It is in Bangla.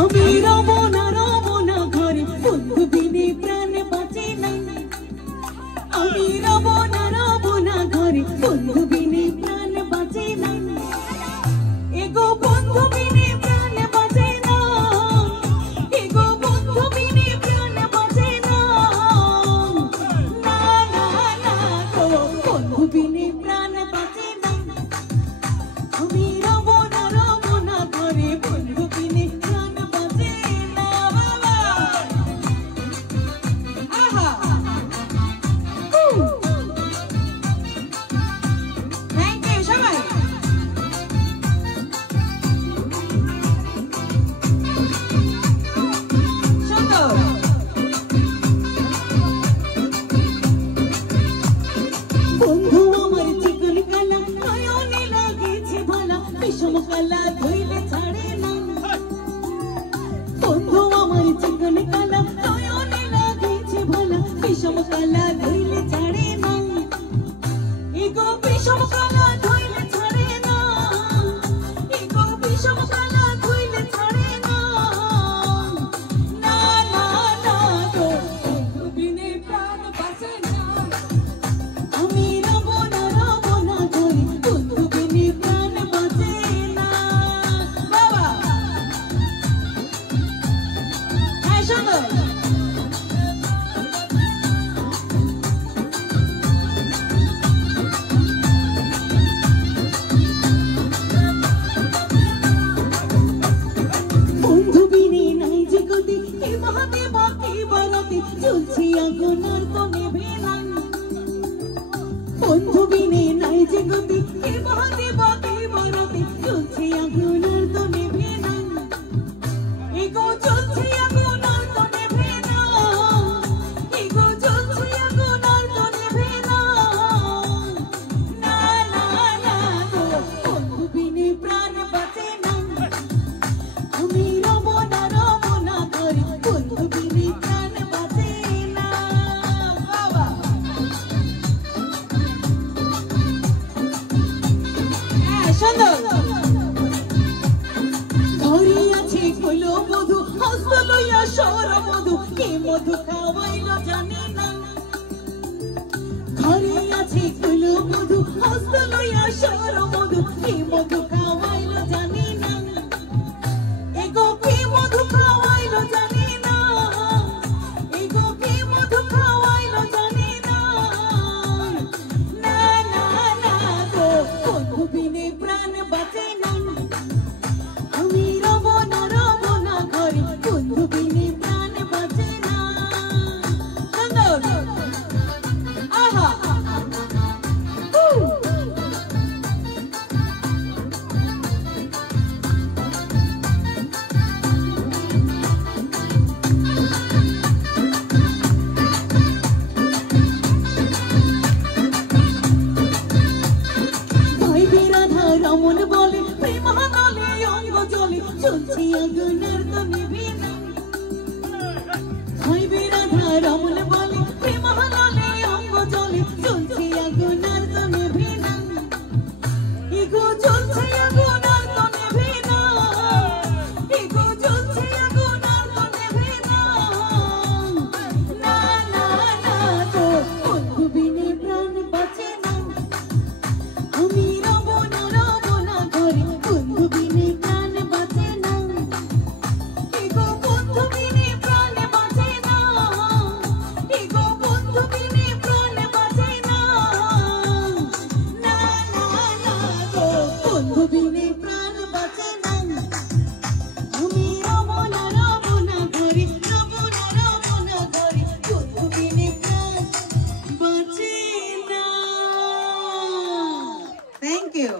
আমি রব না ঘরে বন্ধু বিনে প্রাণ বাঁচে না। আমি রব না ঘরে বন্ধু বিনে প্রাণ বাঁচে না। এগো বন্ধু বিনে প্রাণ বাঁচে না। এগো বন্ধু বিনে প্রাণ বাঁচে না। না না না গো বন্ধু বিনে প্রাণ বাঁচে না। আমি রব না ঘরে বন্ধু বিনে প্রাণ বাঁচে না। বাবা আহা থ্যাংক ইউ সবাই। সুন্দর বন্ধু আমার চিকন কালা নয়নে লাগেছে ভালা বিষম কালা ধইলে ছাড়ে না। বন্ধু আমার চিকন কালা নয়নে লাগেছে ভালা বিষম কালা ধইলে ছাড়ে না। এগো বিষম কালা ধইলে ছাড়ে না। এগো বিষম কালা ধইলে ছাড়ে না। না না না গো বন্ধু বিনে প্রাণ বাঁচে না। আমি রব না ঘরে বন্ধু বিনে প্রাণ বাঁচে না। বাবা হ্যাঁ সুন্দর বন্ধু বিনে নাই যে গতি কে মহাদেব কে বরতে চলছি আগুন আর তো নেভে না। বন্ধু বিনে নাই যে গতি কে মহাদেব কে বরতে চলছি আগুন আর তো নেভে না। এগো চলছি আগুন আর তো নেভে না। এগো চলছি আগুন আর তো নেভে না। না না না গো বন্ধু বিনে প্রাণ বাঁচে না। আমি রব না ঘরে বন্ধু বিনে প্রাণ বাঁচে না। বাবা হ্যাঁ সুন্দর ঘরে আছে কইলো মধু হস্ত লইয়া সর মধু কে মধু খাওয়াইল জানি না। ঘরে আছে কইলো মধু হস্ত লইয়া সর মধু কে মধু খাওয়াইল জানি না। এগো কে মধু খাওয়াইল জানি না। এগো কে মধু খাওয়াইল জানি না। না না না গো বন্ধু বিনে প্রাণ বাঁচে না। আমি রব না ঘরে বন্ধু বিনে প্রাণ বাঁচে না। সুন্দর আহা ভাই বিরাধা রমন বলে প্রেম হানালে অঙ্গ জলে চলছি আগুন আর তো নিভে না। ভাই বিরাধা রমন বলে প্রেম হানালে অঙ্গ জলে চলছি আগুন আর তো নিভে না। এগো চলছি আগুন আর তো নিভে না। এগো চলছি আগুন আর তো নিভে না। না না না গো বন্ধু বিনে প্রাণ বাঁচে না। আমি রব না ঘরে বন্ধু বিনে প্রাণ বাঁচে না। এগো বন্ধু বিনে প্রাণ বাঁচে না। এগো বন্ধু বিনে প্রাণ বাঁচে না। না না না গো বন্ধু বিনে প্রাণ বাঁচে না। আমি রব না ঘরে রব না ঘরে বন্ধু বিনে প্রাণ বাঁচে না। Thank you.